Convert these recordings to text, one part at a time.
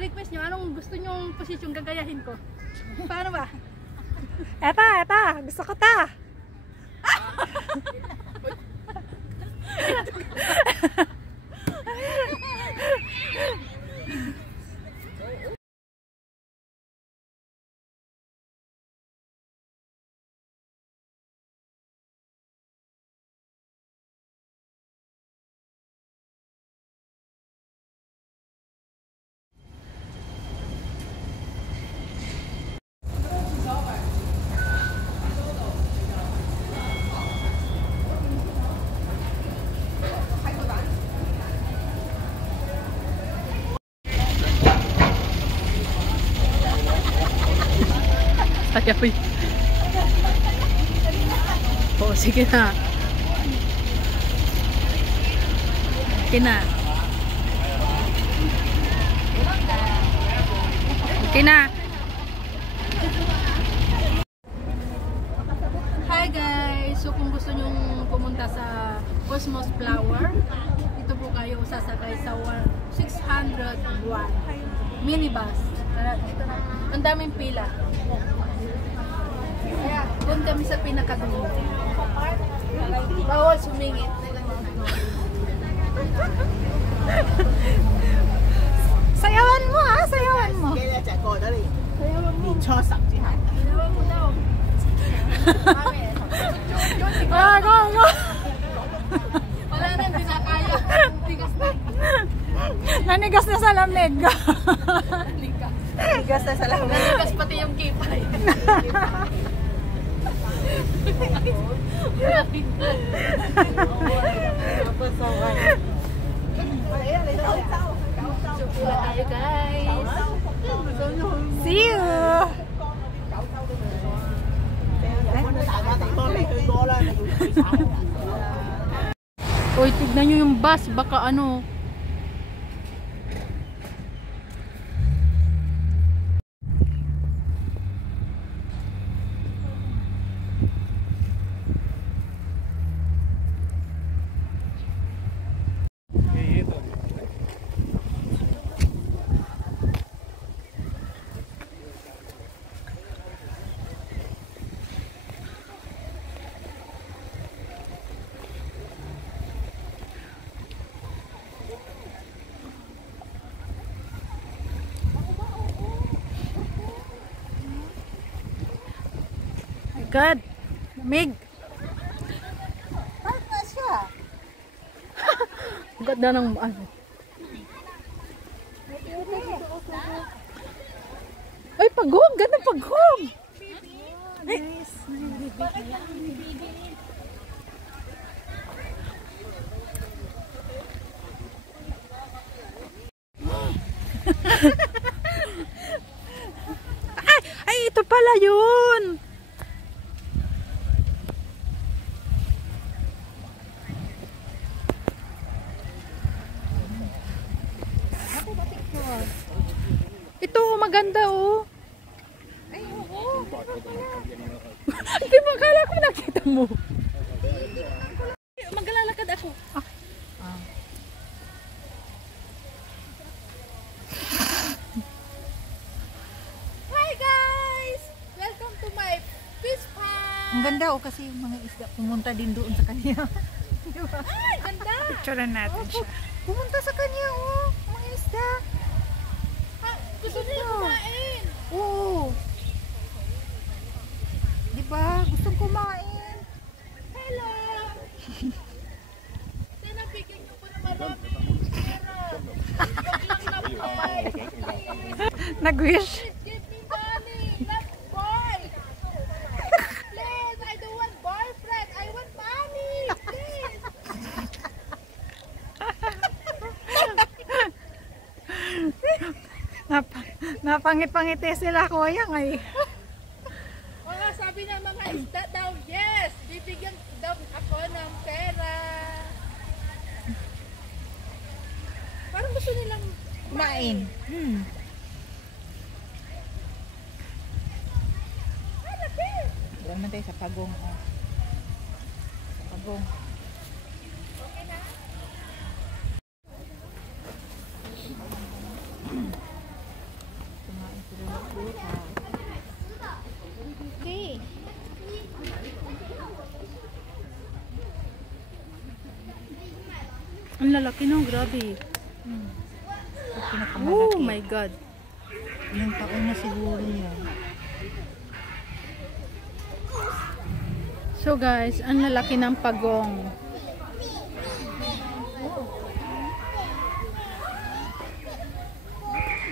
I-request nyo, anong gusto nyong posisyon gagayahin ko? Paano ba? Eta, gusto ko ta. Ayaw. Oh, sige na. Okay na. Okay na. Hi guys! So kung gusto nyong pumunta sa Cosmos Flower, ito po kayo sasakay sa 601 minibus. Ang daming pila. Doon kami sa pinakadulo. Bawal sumingit. Sayawan mo ha, sayawan mo. Sayawan mo. Sayawan mo daw. Go. Wala na, hindi na kaya. Tigas na. Nanigas na sa lamig. Tigas na sa lamig. Nanigas pati yung kipay. Tayo guys. See you. Uy, tignan nyo yung bus. Baka ano. God, lamig. Ano siya? Ganda ng ano. Ay, pagong! Ganda pagong! Nice. Ay, ito pala yun. Ito, maganda oh. Ay, oo. Hindi ba kala ko nakita mo? Maglalakad ako. Hi guys! Welcome to my fish pond! Ang ganda oh, kasi yung mga isda pumunta din doon sa kanya. Diba? Ay, ganda! Picturean natin siya. Pumunta sa kanya oh, mga isda. Gusto nila kumain! Oo. Diba? Gustong kumain. Hello! Tinapigyan nyo ko na maraming pera. Biglang napapay. Nag-wish. Give me money, not boy! Please, I don't want boyfriend. I want money! Please! Napangit-pangiti sila kuya ngay. Mga sabi ng mga isda daw, yes! Bibigyan daw ako ng pera. Parang gusto nilang Kumain. Diyan naman tayo sa pagong. Oh. Sa pagong. Okay na? Okay. Ang lalaki no, grabe. Oh my God. Yung taon na siguro yan. So guys, ang lalaki ng pagong.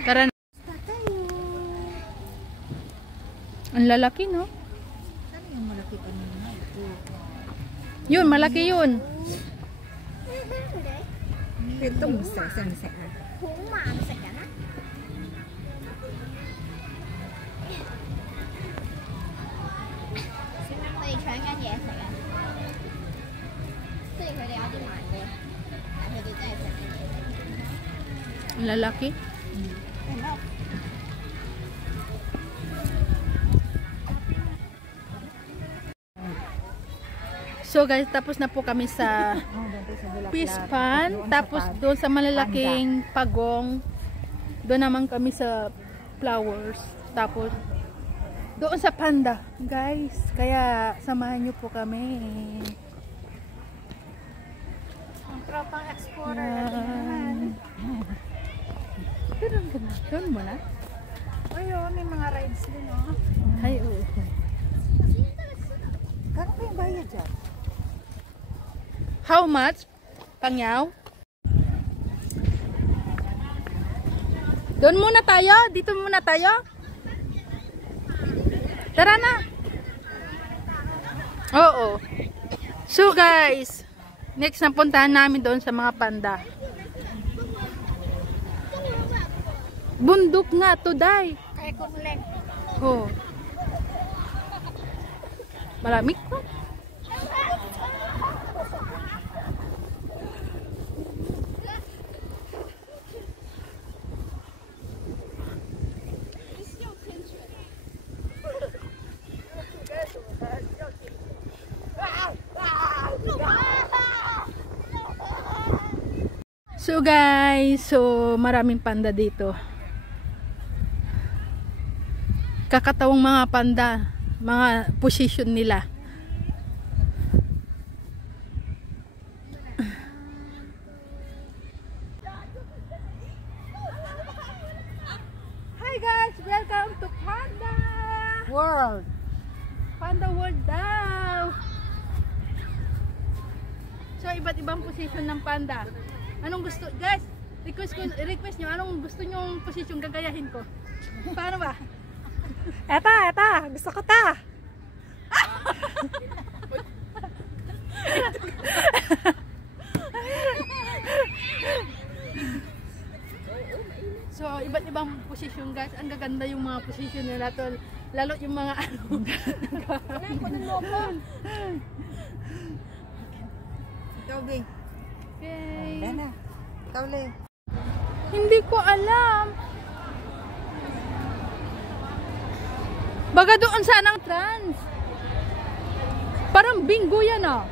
Tara na. Ang lalaki no? Ano yung malaki kanina? Ito. Yun, malaki yun. Ito, masa. 好慢食人啊！佢哋搶緊嘢食啊！雖然佢哋有啲慢嘅，但係佢哋真係食緊嘢。 Ang lalaki. So guys, tapos na po kami sa fish pan. Tapos doon sa malalaking pagong, doon naman kami sa flowers. Tapos doon sa panda, guys. Kaya samahan nyo po kami. Ang tropang explorer Yan. Pero ang ganda. Doon mo na? Ayun, may mga rides din, oh. Ay, oo. Kano pa yung bayad dyan? How much? Pangyaw? Doon muna tayo. Dito muna tayo. Tara na. Oo. So guys, next na puntahan namin doon sa mga panda. Bundok nga to, day. Kaya ko ulit. Oh. Malamig pa. So guys, maraming panda dito. Kakatawang mga panda, mga position nila. Hi guys, welcome to Panda World! Panda World daw. So iba't ibang position ng panda. Anong gusto, guys? Request nyo, anong gusto nyong posisyon gagayahin ko? Paano ba? Eta! Gusto ko ta! So, iba't ibang posisyon guys. Ang gaganda yung mga posisyon nila to. Lalo yung mga ano. Ikaw, Bing. Okay. Yan na. Ikaw, Le. Hindi ko alam. Baga doon sana ang trans. Parang bingo yan ah.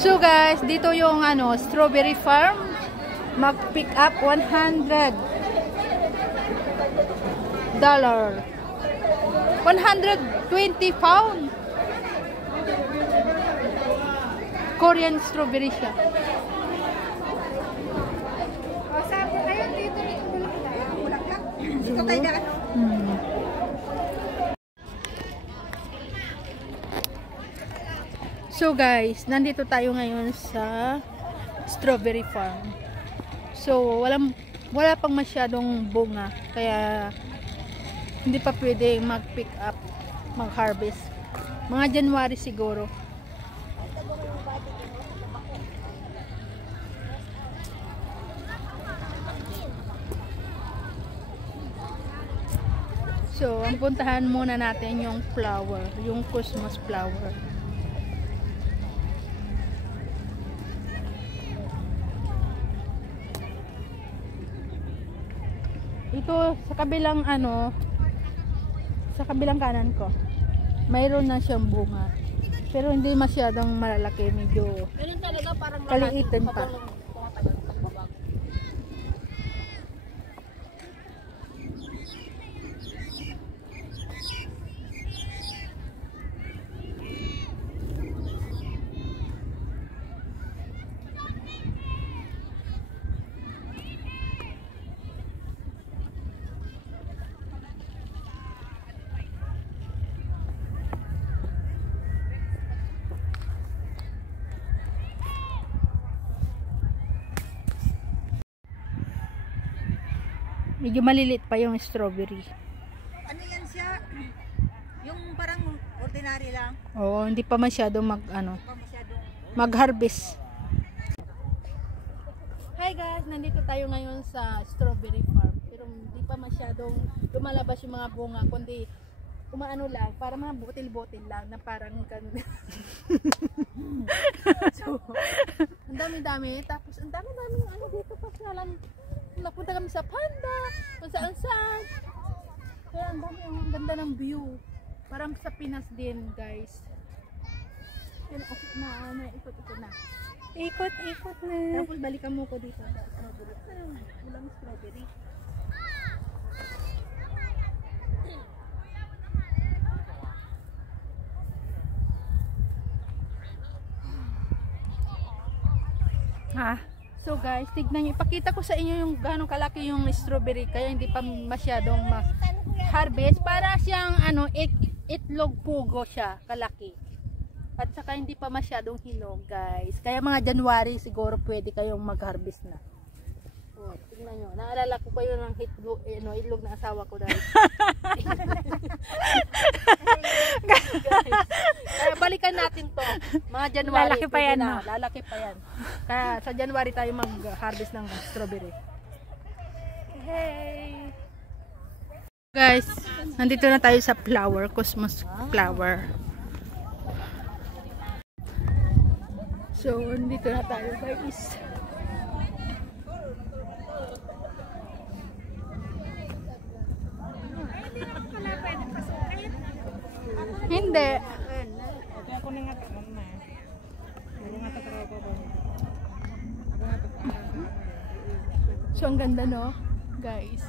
So guys, dito yung ano, strawberry farm. Mag-pick up $100. 120 pound. Korean strawberry siya. Ayun, dito yung bulaklak. Dito tayo na ano? So guys, nandito tayo ngayon sa strawberry farm. So wala pang masyadong bunga, kaya hindi pa pwede mag-pick up, mag-harvest. Mga January siguro. So, ang puntahan muna natin yung flower, yung Christmas flower. Ito sa kabilang ano, sa kabilang kanan ko, mayroon na siyang bunga. Pero hindi masyadong malalaki, medyo Ganun talaga parang kaliitin pa. Medyo maliliit pa yung strawberry. Ano yan siya? Yung parang ordinary lang. Oo, hindi pa masyadong Pa masyadong mag-harvest. Hi guys, nandito tayo ngayon sa strawberry farm. Pero hindi pa masyadong lumalabas yung mga bunga, kundi umaano lang, para mga botil-botil lang na parang ganun. So, ang dami-dami, tapos ang dami-dami ano dito pasyalan. Napunta kami sa Panda, kung saan-saan. Kaya ang dami, ang ganda ng view. Parang sa Pinas din, guys. Yan, okay na, ikot-ikot na. Ikot-ikot na. Tapos balikan mo ko dito. Walang strawberry. Ha? So guys, tignan nyo. Ipakita ko sa inyo yung gano'ng kalaki yung strawberry. Kaya hindi pa masyadong harvest. Para siyang itlog pugo siya. Kalaki. At saka hindi pa masyadong hinog guys. Kaya mga January siguro pwede kayong mag-harvest na. Oh, tignan nyo. Naalala ko kayo ng itlog ng asawa ko dahil. Kaya balikan natin to. Mga January. Lalaki pa yan, na. no? Lalaki pa yan. Kaya sa January tayo mag-harvest ng strawberry. Hey! Guys, nandito na tayo sa flower. Cosmos flower. So, nandito na tayo guys. Hindi. okay, ako na nga na. Puro nga tatrapo ko. So, ang ganda no, guys.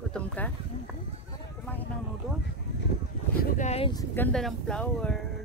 Gutom ka? Kumain ng noodle. So guys, ganda ng flower.